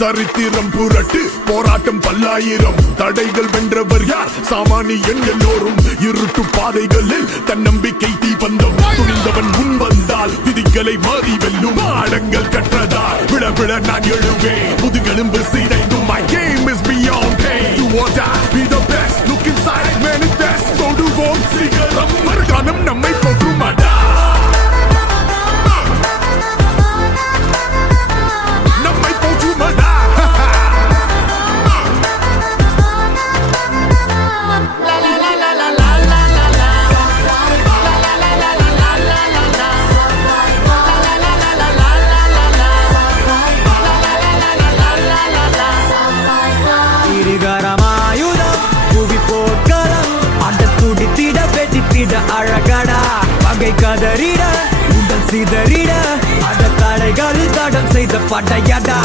சரித்திரம் புரட்டு போராட்டம் பல்லாயிரம் தடைகள் வென்றவர் யார் சாமானியன் எல்லோரும் இருட்டு பாதைகளில் தன்னம்பிக்கை தீபந்தம் துணிந்தவன் முன் வந்தால் விதிகளை மாறி வெல்லும் ஆழங்கள் கற்றதால் விழ விழ நான் எழுவேன் முதுகெலும்பு சீரைந்தும் my game is beyond pain do or die be the best look inside manifest தொடுவோம் சிகரம் மறுகாலம் நம்மை போற்றுமாடா அழகடா பகை கதறிட உடல் சிதறிட அட தடைகளில் தடம் செய்த படையடா